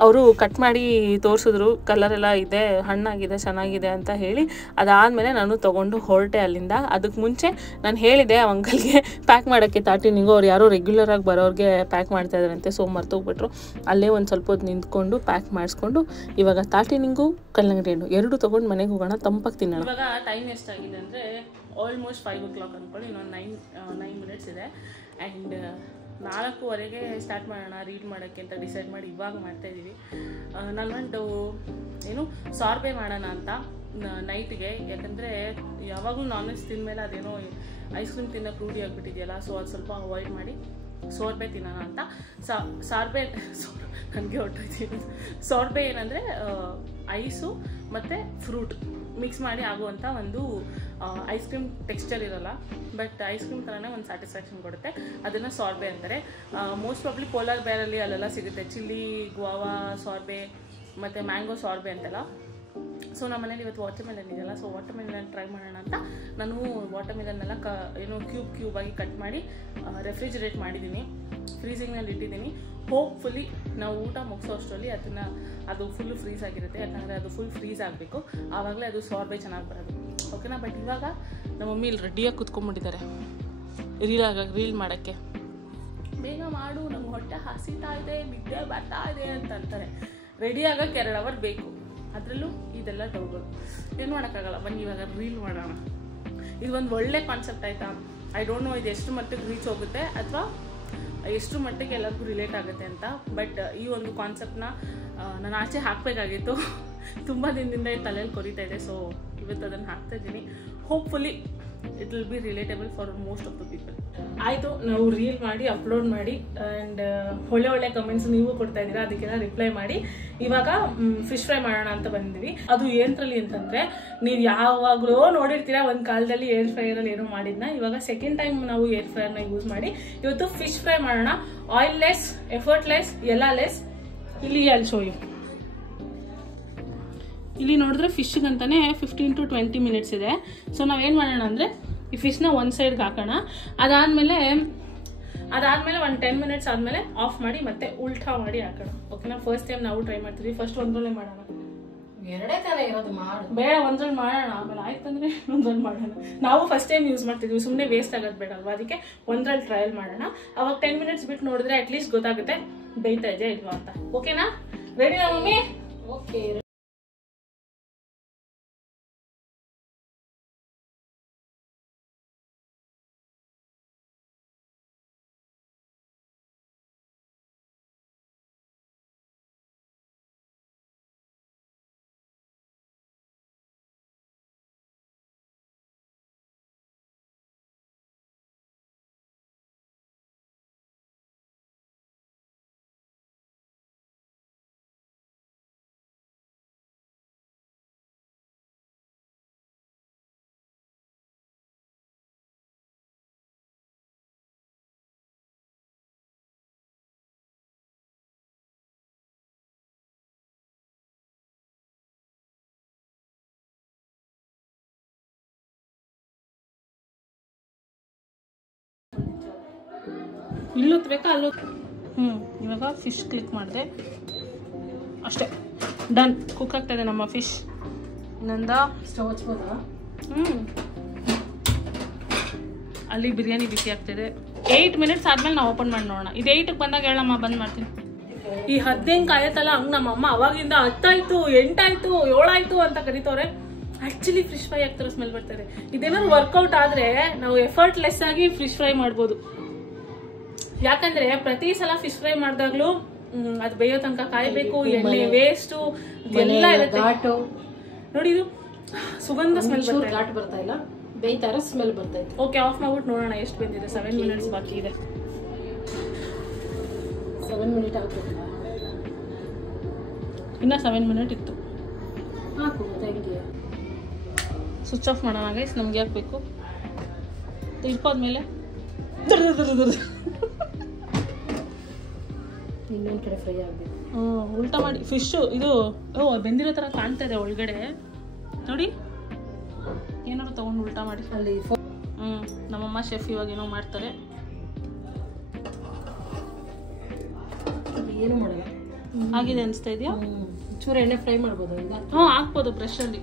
ಅವರು ಕಟ್ ಮಾಡಿ ತೋರಿಸಿದ್ರು, ಕಲರೆಲ್ಲ ಇದೆ, ಹಣ್ಣಾಗಿದೆ, ಚೆನ್ನಾಗಿದೆ ಅಂತ ಹೇಳಿ. ಅದಾದಮೇಲೆ ನಾನು ತೊಗೊಂಡು ಹೊರಟೆ ಅಲ್ಲಿಂದ. ಅದಕ್ಕೆ ಮುಂಚೆ ನಾನು ಹೇಳಿದೆ ಆ ಅಂಕಲ್ಗೆ ಪ್ಯಾಕ್ ಮಾಡೋಕ್ಕೆ ತಾಟಿನಿಂಗು. ಅವ್ರು ಯಾರೋ ರೆಗ್ಯುಲರಾಗಿ ಬರೋರಿಗೆ ಪ್ಯಾಕ್ ಮಾಡ್ತಾಯಿದ್ದಾರಂತೆ. ಸೊ ಮರ್ತೋಗ್ಬಿಟ್ರು. ಅಲ್ಲೇ ಒಂದು ಸ್ವಲ್ಪ ಹೊತ್ತು ನಿಂತ್ಕೊಂಡು ಪ್ಯಾಕ್ ಮಾಡಿಸ್ಕೊಂಡು ಇವಾಗ ತಾಟಿನಿಂಗು ಕಲ್ಲಂಗಡಿ ಹಣ್ಣು 2 ತೊಗೊಂಡು ಮನೆಗೆ ಹೋಗೋಣ, ತಂಪಾಗಿ ತಿನ್ನೋಣ. ಇವಾಗ ಟೈಮ್ ಎಷ್ಟಾಗಿದೆ ಅಂದರೆ ಆಲ್ಮೋಸ್ಟ್ 5 o'clock ಅಂದ್ಕೊಳ್ಳಿ. ಇನ್ನೊಂದು 9 minutes ಇದೆ. ಆ್ಯಂಡ್ 4:15ಗೆ ಸ್ಟಾರ್ಟ್ ಮಾಡೋಣ ರೀಡ್ ಮಾಡೋಕ್ಕೆ ಅಂತ ಡಿಸೈಡ್ ಮಾಡಿ ಇವಾಗ ಮಾಡ್ತಾಯಿದ್ದೀವಿ. ನಾನೊಂದು ಸಾರ್ಬೆ ಮಾಡೋಣ ಅಂತ ನೈಟ್ಗೆ. ಯಾಕಂದರೆ ಯಾವಾಗಲೂ ನಾನ್ ವೆಜ್ ತಿಂದಮೇಲೆ ಅದೇನೋ ಐಸ್ ಕ್ರೀಮ್ ತಿನ್ನೋಕೆ ರೂಢಿ ಆಗಿಬಿಟ್ಟಿದೆಯಲ್ಲ. ಸೊ ಅದು ಸ್ವಲ್ಪ ಅವಾಯ್ಡ್ ಮಾಡಿ ಸೋರ್ಬೆ ತಿನ್ನೋಣ ಅಂತ. ಸಾರ್ಬೆ ನನಗೆ ಹೊಟ್ಟೋಯ್ತೀನಿ. ಸಾರ್ಬೆ ಏನಂದರೆ ಐಸು ಮತ್ತು ಫ್ರೂಟ್ ಮಿಕ್ಸ್ ಮಾಡಿ ಆಗುವಂಥ ಒಂದು ಐಸ್ ಕ್ರೀಮ್ ಟೆಕ್ಸ್ಚರ್ ಇರೋಲ್ಲ, ಬಟ್ ಐಸ್ ಕ್ರೀಮ್ ಥರನೇ ಒಂದು ಸ್ಯಾಟಿಸ್ಫ್ಯಾಕ್ಷನ್ ಕೊಡುತ್ತೆ. ಅದನ್ನು ಸಾರ್ಬೆ ಅಂತಾರೆ. ಮೋಸ್ಟ್ ಪ್ರಾಬ್ಲಿ ಪೋಲಾರ್ ಬೇರಲ್ಲಿ ಅಲ್ಲೆಲ್ಲ ಸಿಗುತ್ತೆ. ಚಿಲ್ಲಿ, ಗುವಾವಾ ಸಾರ್ಬೆ ಮತ್ತು ಮ್ಯಾಂಗೋ ಸಾರ್ಬೆ ಅಂತೆಲ್ಲ. ಸೊ ನಮ್ಮ ಮನೇಲಿ ಇವತ್ತು ವಾಟರ್ಮೆಲನ್ ಇದೆಯಲ್ಲ, ಸೊ ವಾಟರ್ಮೆಲನ್ ಟ್ರೈ ಮಾಡೋಣ ಅಂತ ನಾನು ವಾಟರ್ಮೆಲನ್ನೆಲ್ಲ ಕ್ಯೂಬಾಗಿ ಕಟ್ ಮಾಡಿ ರೆಫ್ರಿಜಿರೇಟ್ ಮಾಡಿದ್ದೀನಿ, ಫ್ರೀಸಿಂಗ್ನಲ್ಲಿ ಇಟ್ಟಿದ್ದೀನಿ. ಹೋಪ್ಫುಲಿ ನಾವು ಊಟ ಮುಗಿಸೋ ಅಷ್ಟರಲ್ಲಿ ಅದು ಫುಲ್ಲು ಫ್ರೀಸ್ ಆಗಿರುತ್ತೆ. ಯಾಕಂದರೆ ಅದು ಫುಲ್ ಫ್ರೀಸ್ ಆಗಬೇಕು, ಆವಾಗಲೇ ಅದು ಸಾರ್ಬೆ ಚೆನ್ನಾಗಿ ಬರೋದು. ಓಕೆನಾ? ಬಟ್ ಇವಾಗ ನಮ್ಮ ಮಮ್ಮಿ ಇಲ್ಲಿ ರೆಡಿಯಾಗಿ ಕುತ್ಕೊಂಡ್ಬಿಟ್ಟಿದ್ದಾರೆ ರೀಲ್ ಮಾಡೋಕ್ಕೆ. ಬೇಗ ಮಾಡು, ನಮ್ಗೆ ಹೊಟ್ಟೆ ಹಸಿತಾ ಇದೆ, ನಿದ್ದೆ ಬರ್ತಾ ಇದೆ ಅಂತ ಅಂತಾರೆ. ರೆಡಿ ಆಗೋಕ್ಕೆ 2 hour ಬೇಕು. ಅದರಲ್ಲೂ ಇದೆಲ್ಲ ಡೌಗಳು ಏನು ಮಾಡೋಕ್ಕಾಗಲ್ಲ. ಬನ್ನಿ ಇವಾಗ ರೀಲ್ ಮಾಡೋಣ. ಇದು ಒಂದು ಒಳ್ಳೆ ಕಾನ್ಸೆಪ್ಟ್ ಆಯಿತಾ? ಐ ಡೋಂಟ್ ನೋ ಇದು ಎಷ್ಟು ಮಟ್ಟಿಗೆ ರೀಚ್ ಹೋಗುತ್ತೆ ಅಥವಾ ಎಷ್ಟು ಮಟ್ಟಿಗೆ ಎಲ್ಲರಿಗೂ ರಿಲೇಟ್ ಆಗುತ್ತೆ ಅಂತ. ಬಟ್ ಈ ಒಂದು ಕಾನ್ಸೆಪ್ಟನ್ನ ನಾನು ಆಚೆ ಹಾಕಬೇಕಾಗಿತ್ತು. ತುಂಬ ದಿನದಿಂದ ತಲೆಯಲ್ಲಿ ಕೊರಿತಾ ಇದೆ. ಸೊ ಇವತ್ತು ಅದನ್ನು ಹಾಕ್ತಾಯಿದ್ದೀನಿ. Hopefully it will be relatable for most of the people. ಆಯಿತು, ನಾವು ರೀಲ್ ಮಾಡಿ ಅಪ್ಲೋಡ್ ಮಾಡಿ ಆ್ಯಂಡ್ ಒಳ್ಳೆ ಕಮೆಂಟ್ಸ್ ನೀವು ಕೊಡ್ತಾ ಇದ್ದೀರಾ, ಅದಕ್ಕೆಲ್ಲ ರಿಪ್ಲೈ ಮಾಡಿ. ಇವಾಗ ಫಿಶ್ ಫ್ರೈ ಮಾಡೋಣ ಅಂತ ಬಂದಿದ್ವಿ. ಅದು ಏನರಲ್ಲಿ ಅಂತಂದರೆ, ನೀವು ಯಾವಾಗಲೂ ನೋಡಿರ್ತೀರಾ ಒಂದು ಕಾಲದಲ್ಲಿ ಏರ್ ಫ್ರೈಯರಲ್ಲಿ ಏನೋ ಮಾಡಿದ್ನ. ಇವಾಗ ಸೆಕೆಂಡ್ ಟೈಮ್ ನಾವು ಏರ್ ಫ್ರೈಯರ್ನ ಯೂಸ್ ಮಾಡಿ ಇವತ್ತು ಫಿಶ್ ಫ್ರೈ ಮಾಡೋಣ. ಆಯಿಲ್ ಲೆಸ್, ಎಫರ್ಟ್ ಲೆಸ್, ಎಲ್ಲ ಲೆಸ್. ಇಲ್ಲಿ ಅಲ್ಲಿ ಶೋ ಯು. ಇಲ್ಲಿ ನೋಡಿದ್ರೆ ಫಿಶ್ಗಂತಾನೆ 15 to 20 ಮಿನಿಟ್ಸ್ ಇದೆ. ಸೊ ನಾವೇನು ಮಾಡೋಣ ಅಂದರೆ ಈ ಫಿಶ್ನ ಒಂದು ಸೈಡ್ಗೆ ಹಾಕೋಣ. ಅದಾದಮೇಲೆ ಒಂದು 10 ಮಿನಿಟ್ಸ್ ಆದಮೇಲೆ ಆಫ್ ಮಾಡಿ ಮತ್ತೆ ಉಲ್ಟಾ ಮಾಡಿ ಹಾಕೋಣ. ಓಕೆನಾ? ಫಸ್ಟ್ ಟೈಮ್ ನಾವು ಟ್ರೈ ಮಾಡ್ತೀವಿ. ಫಸ್ಟ್ ಒಂದ್ರಲ್ಲೇ ಮಾಡೋಣ. ಎರಡೇ ತಾನೇ ಇರೋದು, ಮಾಡು. ಬೇಡ, ಒಂದ್ರಲ್ಲಿ ಮಾಡೋಣ, ಆಮೇಲೆ ಆಯ್ತಂದ್ರೆ ಒಂದ್ರಲ್ಲಿ ಮಾಡೋಣ. ನಾವು ಫಸ್ಟ್ ಟೈಮ್ ಯೂಸ್ ಮಾಡ್ತಿದ್ವಿ, ಸುಮ್ಮನೆ ವೇಸ್ಟ್ ಆಗೋದು ಬೇಡ ಅಲ್ವಾ? ಅದಕ್ಕೆ ಒಂದ್ರಲ್ಲಿ ಟ್ರಯಲ್ ಮಾಡೋಣ. ಅವಾಗ 10 ಮಿನಿಟ್ಸ್ ಬಿಟ್ಟು ನೋಡಿದ್ರೆ ಅಟ್ಲೀಸ್ಟ್ ಗೊತ್ತಾಗುತ್ತೆ ಬೇಯ್ತಾ ಇದೆ ಇಲ್ವಾ ಅಂತ. ಓಕೆನಾ? ರೆಡಿನಾ ಮಮ್ಮಿ? ಓಕೆ. ಇಲ್ಲುತ್ಬೇಕಾ ಅಲ್ಲೂ? ಇವಾಗ ಫಿಶ್ ಕ್ಲಿಕ್ ಮಾಡಿದೆ ಅಷ್ಟೇ, ಡನ್. ಕುಕ್ ಆಗ್ತಾಯಿದೆ ನಮ್ಮ ಫಿಶ್. ಇನ್ನೊಂದ ಸ್ಟವ್ ಹಚ್ಬೋದಾ? ಅಲ್ಲಿ ಬಿರಿಯಾನಿ ಬಿಸಿ ಆಗ್ತಿದೆ. 8 ಮಿನಿಟ್ಸ್ ಆದ್ಮೇಲೆ ನಾವು ಓಪನ್ ಮಾಡಿ ನೋಡೋಣ. ಇದು 8ಕ್ಕೆ ಬಂದಾಗ ಹೇಳಮ್ಮ, ಬಂದ್ ಮಾಡ್ತೀನಿ. ಈ 15 ಕಾಯತ್ತಲ್ಲ, ಹಂಗೆ ನಮ್ಮಮ್ಮ ಅವಾಗಿಂದ 10 ಆಯ್ತು, 8 ಆಯ್ತು, 7 ಆಯ್ತು ಅಂತ ಕರಿತವ್ರೆ. ಆಕ್ಚುಲಿ ಫಿಶ್ ಫ್ರೈ ಆಗ್ತಿರೋ ಸ್ಮೆಲ್ ಬರ್ತಾರೆ. ಇದೇನಾದ್ರು ವರ್ಕೌಟ್ ಆದ್ರೆ ನಾವು ಎಫರ್ಟ್ಲೆಸ್ ಆಗಿ ಫಿಶ್ ಫ್ರೈ ಮಾಡ್ಬೋದು. ಯಾಕಂದ್ರೆ ಪ್ರತಿ ಸಲ ಫಿಶ್ ಫ್ರೈ ಮಾಡಿದಾಗ್ಲೂ ಅದು ಬೇಯೋ ತನಕ ಕಾಯ್ಬೇಕು, ಎಣ್ಣೆ ವೇಸ್ಟು ಎಲ್ಲ ಇರುತ್ತೆ. ನೋಡಿ, ಇದು ಸುಗಂಧ ಸ್ಮೆಲ್ ಘಾಟ್ ಬರ್ತಾ ಇಲ್ಲ, ಬೇಯ್ತಾರ ಸ್ಮೆಲ್ ಬರ್ತಾ ಇದೆ. ಓಕೆ, ಆಫ್ ಮಾಡ್ಬಿಟ್ಟು ನೋಡೋಣ ಎಷ್ಟು ಬೆಂದಿದೆ. 7 ಮಿನಿಟ್ಸ್ ಬಾಕಿ ಇದೆ. 7 ಮಿನಿಟ್ ಆಗ್ಬೇಕು. ಇನ್ನ 7 ಮಿನಿಟ್ ಇತ್ತು. ಹಾಕು ತಂಗಿ. ಸ್ವಿಚ್ ಆಫ್ ಮಾಡೋಣ ಗೈಸ್. ನಮ್ಗೆ ಯಾಕೆ ಬೇಕು? ಇಟ್ಕೋದ್ಮೇಲೆ ಇನ್ನೊಂದು ಕಡೆ ಫ್ರೈ ಆಗಬೇಕು. ಉಲ್ಟಾ ಮಾಡಿ ಫಿಶು ಇದು ಬೆಂದಿರೋ ಥರ ಕಾಣ್ತಾ ಇದೆ ಒಳಗಡೆ. ನೋಡಿ, ಏನಾದ್ರು ತಗೊಂಡು ಉಲ್ಟಾ ಮಾಡಿ. ಅಲ್ಲಿ ನಮ್ಮಮ್ಮ ಶೆಫ್ ಇವಾಗ ಏನೋ ಮಾಡ್ತಾರೆ. ಏನು ಮಾಡಲ್ಲ. ಆಗಿದೆ ಅನಿಸ್ತಾ ಇದೆಯಾ? ಚೂರು ಎಣ್ಣೆ ಫ್ರೈ ಮಾಡ್ಬೋದು ಈಗ. ಹಾಕ್ಬೋದು ಬ್ರಷಲ್ಲಿ.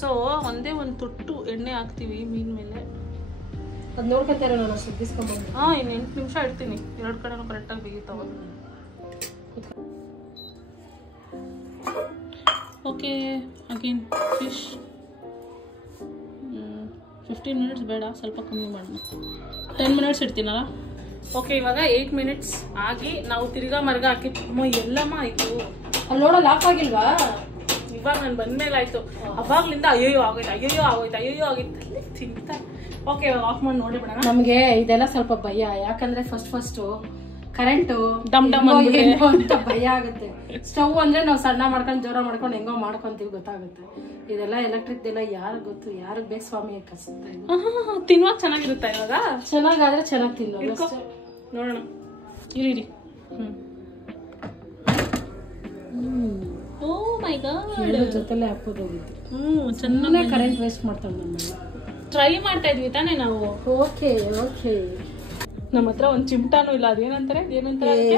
ಸೊ ಒಂದೇ ಒಂದು ತೊಟ್ಟು ಎಣ್ಣೆ ಹಾಕ್ತೀವಿ ಮೀನ್ ಮೇಲೆ. ಅದು ನೋಡ್ಕೊತಾರೆ, ನಾನು ಸುದ್ದಿಸ್ಕೊಂಡ್ಬಂದು. ಇನ್ನು 8 ನಿಮಿಷ ಇಡ್ತೀನಿ. 2 ಕಡೆನೂ ಕರೆಕ್ಟಾಗಿ ಬೇಯ್ತಾವ. ಓಕೆ, ಅಗೇನ್ ಫಿಶ್ 15 ಮಿನಿಟ್ಸ್ ಬೇಡ, ಸ್ವಲ್ಪ ಕಮ್ಮಿ ಮಾಡೋಣ. 10 ಮಿನಿಟ್ಸ್ ಇಡ್ತೀನಲ್ಲ. ಓಕೆ, ಇವಾಗ 8 ಮಿನಿಟ್ಸ್ ಆಗಿ ನಾವು ತಿರ್ಗಾ ಮರ್ಗ ಹಾಕಿತ್ತು. ಎಲ್ಲಮ್ಮ ಆಯ್ತು. ಅಲ್ಲಿ ನೋಡಲ್ಲ, ಆಫ್ ಆಗಿಲ್ವಾ? ಇವಾಗ ನಾನು ಬಂದ್ಮೇಲೆ ಆಯ್ತು. ಅವಾಗ್ಲಿಂದ ಅಯ್ಯೋ ಆಗೋಯ್ತು ತಿಂತ. ಓಕೆ, ಇವಾಗ ಆಫ್ ಮಾಡಿ ನೋಡಿ ಬಿಡೋಣ. ನಮ್ಗೆ ಇದೆಲ್ಲ ಸ್ವಲ್ಪ ಭಯ, ಯಾಕಂದ್ರೆ ಫಸ್ಟ್ ಕರೆಂಟು ಡಮ್ ಅಂತ ಭಯ ಆಗುತ್ತೆ. ಸ್ಟವ್ ಅಂದ್ರೆ ನಾವು ಸಣ್ಣ ಮಾಡ್ಕೊಂಡು ಜೋರ ಮಾಡ್ಕೊಂಡು ಹೆಂಗೋ ಮಾಡ್ಕೊಂತೀವಿ, ಗೊತ್ತಾಗುತ್ತೆ. ಇದೆಲ್ಲ ಎಲೆಕ್ಟ್ರಿಕ್ ಎಲ್ಲ ಯಾರು ಗೊತ್ತು, ಯಾರಿಗ್ ಬೇಕು ಸ್ವಾಮಿ ಕಸುತ್ತಾ ಇದೆ. ತಿನ್ನುವಾಗ ಚೆನ್ನಾಗಿರುತ್ತಾ? ಇವಾಗ ಚೆನ್ನಾಗಾದ್ರೆ ಚೆನ್ನಾಗಿ ತಿನ್ನೋದು ನೋಡೋಣ. ಇರಿ. ಓ ಮೈ ಗಾಡ್, ಜೊತೆಲೆ ಹಾಕೋದೋಗಿತ್ತು. ಚೆನ್ನಾಗಿ ಕರೆಂಟ್ ವೇಸ್ಟ್ ಮಾಡ್ತಾಳೆ ನಮ್ಮ. ಟ್ರೈ ಮಾಡ್ತಾ ಇದ್ವಿ ತಾನೇ ನಾವು. ಓಕೆ, ನಮ್ಮ ಹತ್ರ ಒಂದು ಚಿಮ್ಟಾನು ಇಲ್ಲ. ಅದೇನಂತಾರೆ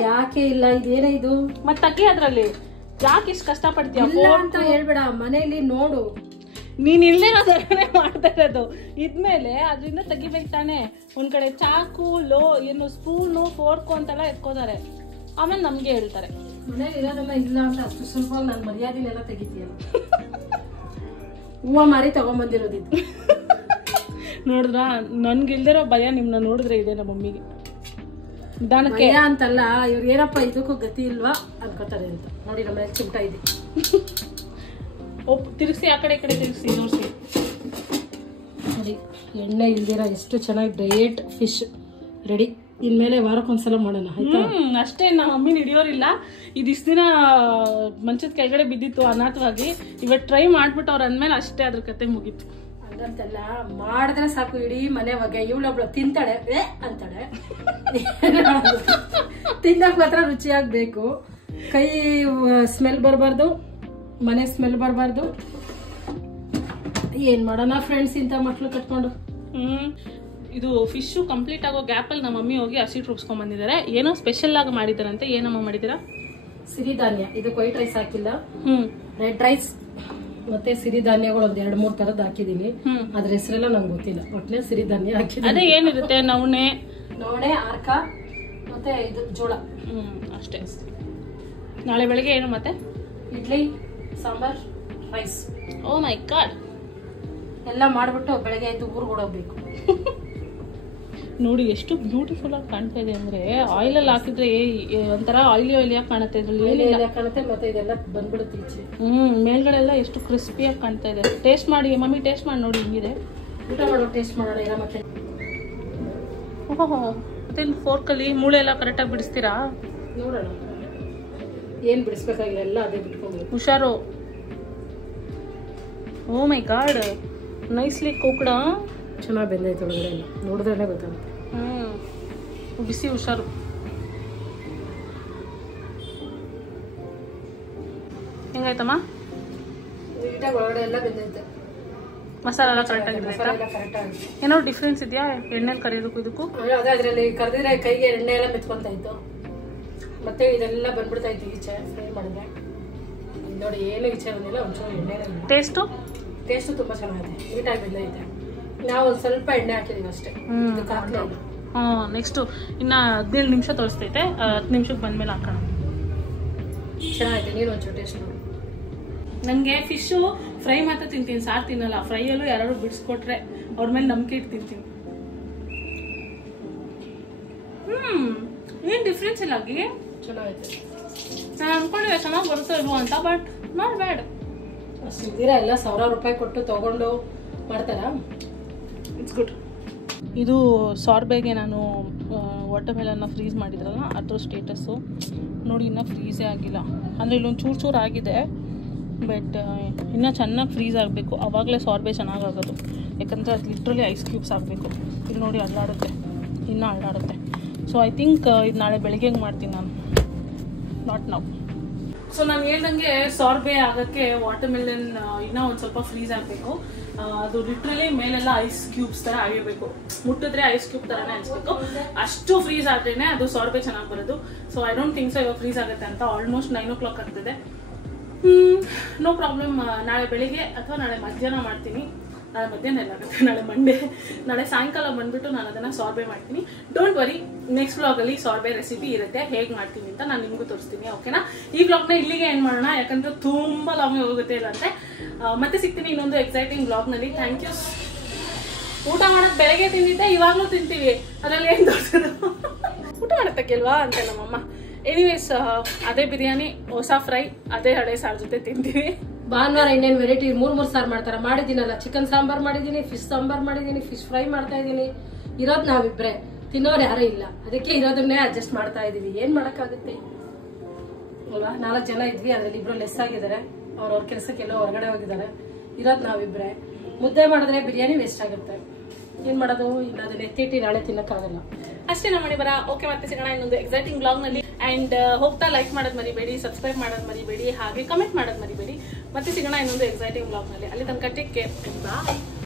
ಯಾಕೆ ಇಲ್ಲ? ಇದೇನೇ ಇದು? ಮತ್ತೆ ಅಕ್ಕಿ ಅದ್ರಲ್ಲಿ ಯಾಕೆ ಇಷ್ಟು ಕಷ್ಟ ಪಡ್ತೀಯ ಅಂತ ಹೇಳ್ಬೇಡ. ಮನೇಲಿ ನೋಡು, ನೀನ್ ಇಲ್ಲೇನೋದನ್ನೇ ಮಾಡ್ತಾ ಇರೋದು. ಇದ್ಮೇಲೆ ಅದರಿಂದ ತೆಗಿಬೇಕು ತಾನೆ. ಒಂದ್ ಕಡೆ ಚಾಕು, ಸ್ಪೂನು, ಫೋರ್ಕು ಅಂತೆಲ್ಲ ಎತ್ಕೋತಾರೆ. ಆಮೇಲೆ ನಮ್ಗೆ ಹೇಳ್ತಾರೆ ಮನೇಲಿ ಇರೋದೆಲ್ಲ ಇಲ್ಲ ಅಂತ. ಅಷ್ಟು ಸುಲಭವಾಗಿ ನಾನು ಮರ್ಯಾದೆನೆಲ್ಲ ತೆಗಿತೀಯಲ್ಲ. ಹೂವ ಮಾರಿ ತಗೊಂಡ್ಬಂದಿರೋದಿದ್ದು ನೋಡಿದ್ರ. ನನ್ಗಿಲ್ದಿರೋ ಭಯ ನಿಮ್ನ ನೋಡಿದ್ರೆ ಇದೆ ನಮ್ಮ ಮಮ್ಮಿಗೆ. ಭಯ ಅಂತಲ್ಲ, ಇವ್ರು ಏನಪ್ಪ ಇದಕ್ಕೂ ಗತಿ ಇಲ್ವಾ ಅನ್ಕೋತಾರೆ ಅಂತ. ನೋಡಿ, ನಮ್ಮ ಮನೇಲಿ ಚಿಮ್ಟ ಇದೆ. ತಿರುಗಿಸಿ, ಆ ಕಡೆ ಈ ಕಡೆ ತಿರುಗಿಸಿ ತೋರಿಸಿ. ನೋಡಿ, ಎಣ್ಣೆ ಇಲ್ದಿರ ಎಷ್ಟು ಚೆನ್ನಾಗಿ ಡಯೇಟ್ ಫಿಶ್ ರೆಡಿ. ಇನ್ಮೇಲೆ ವಾರಕ್ಕೊಂದ್ಸಲ ಮಾಡೋಣ, ಆಯ್ತಾ? ಅಷ್ಟೇ. ನಮ್ಮ ಮಮ್ಮಿ ಹಿಡಿಯೋರಿಲ್ಲ. ಇದಿಷ್ಟು ದಿನ ಮಂಚದ ಕೆಳಗಡೆ ಬಿದ್ದಿತ್ತು ಅನಾಥವಾಗಿ. ಇವತ್ತು ಟ್ರೈ ಮಾಡ್ಬಿಟ್ಟು ಅವ್ರು ಅಂದ್ಮೇಲೆ ಅಷ್ಟೇ ಅದ್ರ ಕತೆ ಮುಗೀತು. ಹಂಗಂತೆಲ್ಲ ಮಾಡಿದ್ರೆ ಸಾಕು, ಇಡೀ ಮನೆ ಹೊಗೆ. ಇವಳೊಬ್ಳು ತಿಂತಾಳೆ ಅಂತಾಳೆ. ತಿನ್ನಕ್ ಮಾತ್ರ ರುಚಿಯಾಗಬೇಕು. ಕೈ ಸ್ಮೆಲ್ ಬರಬಾರ್ದು, ಮನೆ ಸ್ಮೆಲ್ ಬರಬಾರ್ದು. ಏನ್ ಮಾಡೋಣ ಫ್ರೆಂಡ್ಸ್, ಇಂಥ ಮಕ್ಳು ಕಟ್ಕೊಂಡು. ಇದು ಫಿಶು ಕಂಪ್ಲೀಟ್ ಆಗೋ ಗ್ಯಾಪಲ್ಲಿ ನಮ್ಮ ಮಮ್ಮಿ ಹೋಗಿ ಹಸಿಟ್ಟು ರುಬ್ಸ್ಕೊಂಡ್ ಬಂದಿದ್ದಾರೆ. ಏನೋ ಸ್ಪೆಷಲ್ ಆಗಿ ಮಾಡಿದಾರಂತೆ. ಏನಮ್ಮ ಮಾಡಿದ್ದೀರಾ? ಸಿರಿಧಾನ್ಯ. ಇದು ವೈಟ್ ರೈಸ್ ಹಾಕಿಲ್ಲ, ರೆಡ್ ರೈಸ್ ಮತ್ತೆ ಸಿರಿಧಾನ್ಯಗಳು ಒಂದ್ 2-3 ತರದ್ ಹಾಕಿದೀನಿ. ಅದ್ರ ಹೆಸರೆಲ್ಲ ನಂಗೆ ಗೊತ್ತಿಲ್ಲ. ಒಟ್ಲೆ ಸಿರಿಧಾನ್ಯ ಹಾಕಿದೀನಿ. ಅದೇ ಏನಿರುತ್ತೆ? ನವಣೆ, ಆರ್ಕ ಮತ್ತೆ ಇದು ಜೋಳ. ಅಷ್ಟೇ. ನಾಳೆ ಬೆಳಗ್ಗೆ ಏನು ಮತ್ತೆ? ಇಡ್ಲಿ, ಸಾಂಬಾರ್, ರೈಸ್. ಓ ಮೈ ಗಾಡ್. ಎಲ್ಲ ಮಾಡ್ಬಿಟ್ಟು ಬೆಳಗ್ಗೆ ಎದ್ದು ಊರಿಗೆ ಓಡೋಗ್ಬೇಕು. ನೋಡಿ ಎಷ್ಟು ಬ್ಯೂಟಿಫುಲ್ ಆಗಿ ಕಾಣ್ತಾ ಇದೆ ಅಂದ್ರೆ. ಆಯಿಲ್ ಅಲ್ಲಿ ಹಾಕಿದ್ರೆ ಒಂಥರ ಆಯಿಲಿ ಆಗಿ ಕಾಣುತ್ತೆ. ಇದ್ರಲ್ಲಿ ಕಾಣುತ್ತೆ ಮತ್ತೆ ಇದೆಲ್ಲ ಬಂದ್ಬಿಡುತ್ತೆ ಈಚೆ. ಮೇಲ್ಗಡೆ ಎಲ್ಲ ಎಷ್ಟು ಕ್ರಿಸ್ಪಿಯಾಗಿ ಕಾಣ್ತಾ ಇದೆ. ಟೇಸ್ಟ್ ಮಾಡಿ ಮಮ್ಮಿ, ಟೇಸ್ಟ್ ಮಾಡಿ ನೋಡಿ ಹಿಂಗಿದೆ. ಊಟ ಮಾಡೋ ಟೇಸ್ಟ್ ಮಾಡೋಣ ಇರೋ ಮತ್ತೆ. ಓಹೋ, ಮತ್ತೆ ಫೋರ್ಕಲ್ಲಿ ಮೂಳೆ ಎಲ್ಲ ಕರೆಕ್ಟಾಗಿ ಬಿಡಿಸ್ತೀರಾ? ನೋಡೋಣ. ಏನ್ ಬಿಡಿಸ್ಬೇಕಾಗಿಲ್ಲ, ಎಲ್ಲ ಅದೇ ಬಿಟ್ಕೊಂಡು ಹುಷಾರು. ಓ ಮೈ ಗಾಡ್, ನೈಸ್ಲಿ ಕುಕ್ಡ್. ಚೆನ್ನಾಗಿ ಬೆಂದೈತೆ ಒಳಗಡೆ ಎಲ್ಲ, ನೋಡಿದ್ರೆ ಗೊತ್ತಾಗುತ್ತೆ. ಬಿಸಿ, ಹುಷಾರು. ಹೆಂಗಾಯ್ತಮ್ಮ? ನೀಟಾಗಿ ಒಳಗಡೆ ಎಲ್ಲ ಬೆಂದೈತೆ. ಮಸಾಲ ಎಲ್ಲ ಕರೆಕ್ಟಾಗಿ ಏನೋ ಡಿಫ್ರೆನ್ಸ್ ಇದೆಯಾ ಎಣ್ಣೆಲಿ ಕರಿಯೋದಕ್ಕೂ ಇದಕ್ಕೂ? ಅದೇ ಅದರಲ್ಲಿ ಕರೆದಿದ್ರೆ ಕೈಗೆ ಎಣ್ಣೆ ಎಲ್ಲ ಮೆತ್ಕೊಂತ ಇತ್ತು. ಮತ್ತೆ ಇದೆಲ್ಲ ಬಂದ್ಬಿಡ್ತಾ ಇತ್ತು ಈಚೆ ಫ್ರೈ ಮಾಡಿದ್ರೆ. ನೋಡಿ ಏನು ಈಚೆ ಬಂದಿಲ್ಲ, ಒಂಚೂರು ಎಣ್ಣೆ. ಟೇಸ್ಟು ತುಂಬಾ ಚೆನ್ನಾಗಿದೆ, ನೀಟಾಗಿ ಬೆಂದೈತೆ. ನಾವು ಒಂದು ಸ್ವಲ್ಪ ಎಣ್ಣೆ ಹಾಕಿದೀವಿ ಅಷ್ಟೇ. ನೆಕ್ಸ್ಟ್ ಇನ್ನ 15 ನಿಮಿಷ ತೋರಿಸ್ತೈತೆ. 10 ನಿಮಿಷಕ್ಕೆ ಬಂದ್ಮೇಲೆ ಹಾಕೋಣ. ಚೆನ್ನಾಗಿದೆ. ನೀನು ಒಂಚೂರು ಟೇಸ್ಟ್ ನೋಡಿ. ನನಗೆ ಫಿಶು ಫ್ರೈ ಮಾತ್ರ ತಿಂತೀನಿ, ಸಾರು ತಿನ್ನಲ್ಲ. ಫ್ರೈಯಲ್ಲೂ ಯಾರು ಬಿಡಿಸ್ಕೊಟ್ರೆ ಅವ್ರ ಮೇಲೆ ನಂಬಿಕೆ ಇಟ್ಟು ತಿಂತೀನಿ. ಏನ್ ಡಿಫ್ರೆನ್ಸ್ ಇಲ್ಲ ಆಗಿ, ಚೆನ್ನಾಗೈತೆ. ನಾನು ಅನ್ಕೊಂಡಿದ್ದೆ ಚೆನ್ನಾಗಿ ಬರುತ್ತೋ ಇಲ್ವೋ ಅಂತ, ಬಟ್ ನಾಟ್ ಬ್ಯಾಡ್. ಸಿಗ್ದಿರಾ ಎಲ್ಲ 1000 ರೂಪಾಯಿ ಕೊಟ್ಟು ತಗೊಂಡು ಮಾಡ್ತಾರಾ? It's good. ಇದು ಸಾರ್ಬೆಗೆ ನಾನು ವಾಟರ್ ಮೆಲನ್ನ ಫ್ರೀಸ್ ಮಾಡಿದ್ರಲ್ಲ, ಅದ್ರ ಸ್ಟೇಟಸ್ಸು ನೋಡಿ. ಇನ್ನೂ ಫ್ರೀಸೇ ಆಗಿಲ್ಲ. ಅಂದರೆ ಇಲ್ಲೊಂದು ಚೂರು ಆಗಿದೆ, ಬಟ್ ಇನ್ನೂ ಚೆನ್ನಾಗಿ ಫ್ರೀಸ್ ಆಗಬೇಕು. ಆವಾಗಲೇ ಸಾರ್ಬೆ ಚೆನ್ನಾಗಾಗೋದು. ಯಾಕಂದರೆ ಅದು ಲಿಟ್ರಲಿ ಐಸ್ ಕ್ಯೂಬ್ಸ್ ಆಗಬೇಕು. ಇಲ್ಲಿ ನೋಡಿ ಅಲ್ಲಾಡುತ್ತೆ, ಇನ್ನೂ ಅಲ್ಲಾಡುತ್ತೆ. ಸೊ ಐ ಥಿಂಕ್ ಇದು ನಾಳೆ ಬೆಳಗ್ಗೆ ಮಾಡ್ತೀನಿ ನಾನು, ನಾಟ್ ನೌ. ಸೊ ನಾನು ಹೇಳ್ದಂಗೆ ಸಾರ್ಬೆ ಆಗೋಕ್ಕೆ ವಾಟರ್ ಮೆಲನ್ ಇನ್ನೂ ಒಂದು ಸ್ವಲ್ಪ ಫ್ರೀಸ್ ಆಗಬೇಕು. ಅದು ಲಿಟ್ರಲಿ ಮೇಲೆಲ್ಲ ಐಸ್ ಕ್ಯೂಬ್ಸ್ ಥರ ಆಗಿರಬೇಕು. ಮುಟ್ಟಿದ್ರೆ ಐಸ್ ಕ್ಯೂಬ್ ಥರನೇ ಅನಿಸ್ಬೇಕು. ಅಷ್ಟು ಫ್ರೀಸ್ ಆದ್ರೇನೆ ಅದು ಸಾರ್ಬೆ ಚೆನ್ನಾಗಿ ಬರೋದು. So I don't think so ಇವಾಗ ಫ್ರೀಸ್ ಆಗುತ್ತೆ ಅಂತ. ಆಲ್ಮೋಸ್ಟ್ 9 o'clock ಆಗ್ತದೆ. No problem. ನಾಳೆ ಬೆಳಿಗ್ಗೆ ಅಥವಾ ನಾಳೆ ಮಧ್ಯಾಹ್ನ ಮಾಡ್ತೀನಿ. ನಾಳೆ ಮಧ್ಯಾಹ್ನ ಎಲ್ಲ ಆಗುತ್ತೆ, ನಾಳೆ ಮಂಡೇ. ನಾಳೆ ಸಾಯಂಕಾಲ ಬಂದ್ಬಿಟ್ಟು ನಾನು ಅದನ್ನು ಸಾರ್ಬೆ ಮಾಡ್ತೀನಿ. ಡೋಂಟ್ ವರಿ, ನೆಕ್ಸ್ಟ್ ವ್ಲಾಗಲ್ಲಿ ಸಾರ್ಬೆ ರೆಸಿಪಿ ಇರುತ್ತೆ. ಹೇಗೆ ಮಾಡ್ತೀನಿ ಅಂತ ನಾನು ನಿಮಗೂ ತೋರಿಸ್ತೀನಿ. ಓಕೆನಾ? ಈ ವ್ಲಾಗ್ನ ಇಲ್ಲಿಗೆ ಎಂಡ್ ಮಾಡೋಣ, ಯಾಕಂದ್ರೆ ತುಂಬ ಲಾಂಗ್ ಹೋಗುತ್ತೆ ಇಲ್ಲಂತೆ. ಮತ್ತೆ ಸಿಗ್ತೀನಿ ಇನ್ನೊಂದು ಎಕ್ಸೈಟಿಂಗ್ ವ್ಲಾಗ್ನಲ್ಲಿ. Thank you. ಊಟ ಮಾಡೋದು ಬೆಳಗ್ಗೆ ತಿಂದಿದ್ದೆ, ಇವಾಗಲೂ ತಿಂತೀವಿ. ಅದರಲ್ಲಿ ಏನು ತೋರಿಸೋದು? ಊಟ ಮಾಡತ್ತಕ್ಕಿಲ್ವಾ ಅಂತ ನಮ್ಮಮ್ಮ. ಎನಿವೇಸ್, ಅದೇ ಬಿರಿಯಾನಿ, ಹೊಸ ಫ್ರೈ, ಅದೇ ಹಳೆ ಸಾರು ಜೊತೆ ತಿಂತೀವಿ. ಭಾನುವಾರ ಇನ್ನೇನು ವೆರೈಟಿ 3 ಸಾರು ಮಾಡ್ತಾರೆ. ಮಾಡಿದ್ದೀನಲ್ಲ, ಚಿಕನ್ ಸಾಂಬಾರ್ ಮಾಡಿದ್ದೀನಿ, ಫಿಶ್ ಸಾಂಬಾರ್ ಮಾಡಿದ್ದೀನಿ, ಫಿಶ್ ಫ್ರೈ ಮಾಡ್ತಾ ಇದ್ದೀನಿ. ಇರೋದು ನಾವಿಬ್ರೆ, ತಿನ್ನೋರು ಯಾರೂ ಇಲ್ಲ. ಅದಕ್ಕೆ ಇರೋದನ್ನೇ ಅಡ್ಜಸ್ಟ್ ಮಾಡ್ತಾ ಇದೀವಿ. ಏನ್ ಮಾಡಕ್ಕಾಗುತ್ತೆ ಅಲ್ವಾ? 4 ಜನ ಇದ್ವಿ, ಅದ್ರಲ್ಲಿ 2 ಲೆಸ್ ಆಗಿದ್ದಾರೆ. ಅವ್ರವ್ರ ಕೆಲಸಕ್ಕೆಲ್ಲೋ ಹೊರಗಡೆ ಹೋಗಿದ್ದಾರೆ. ಇರೋದು ನಾವಿಬ್ರೆ. ಮುದ್ದೆ ಮಾಡಿದ್ರೆ ಬಿರಿಯಾನಿ ವೇಸ್ಟ್ ಆಗುತ್ತೆ. ಏನ್ ಮಾಡೋದು? ಇಲ್ಲ ಅದನ್ನ ಎತ್ತಿಟ್ಟು ನಾಳೆ ತಿನ್ನಕ್ಕಾಗಲ್ಲ. ಅಷ್ಟೇ ನಮ್ಮ ಮನೆ ಬರ. ಓಕೆ, ಮತ್ತೆ ಸಿಗೋಣ ಇನ್ನೊಂದು ಎಕ್ಸೈಟಿಂಗ್ ಬ್ಲಾಗ್ ನಲ್ಲಿ. ಅಂಡ್ ಹೋಗ್ತಾ ಲೈಕ್ ಮಾಡೋದು ಮರಿಬೇಡಿ, ಸಬ್ಸ್ಕ್ರೈಬ್ ಮಾಡೋದು ಮರಿಬೇಡಿ, ಹಾಗೆ ಕಮೆಂಟ್ ಮಾಡೋದು ಮರಿಬೇಡಿ. ಮತ್ತೆ ಸಿಗೋಣ ಇನ್ನೊಂದು ಎಕ್ಸೈಟಿಂಗ್ ಬ್ಲಾಗ್ ನಲ್ಲಿ. ಅಲ್ಲಿ ತನಕ ಟೇಕ್ ಕೇರ್, ಬಾಯ್.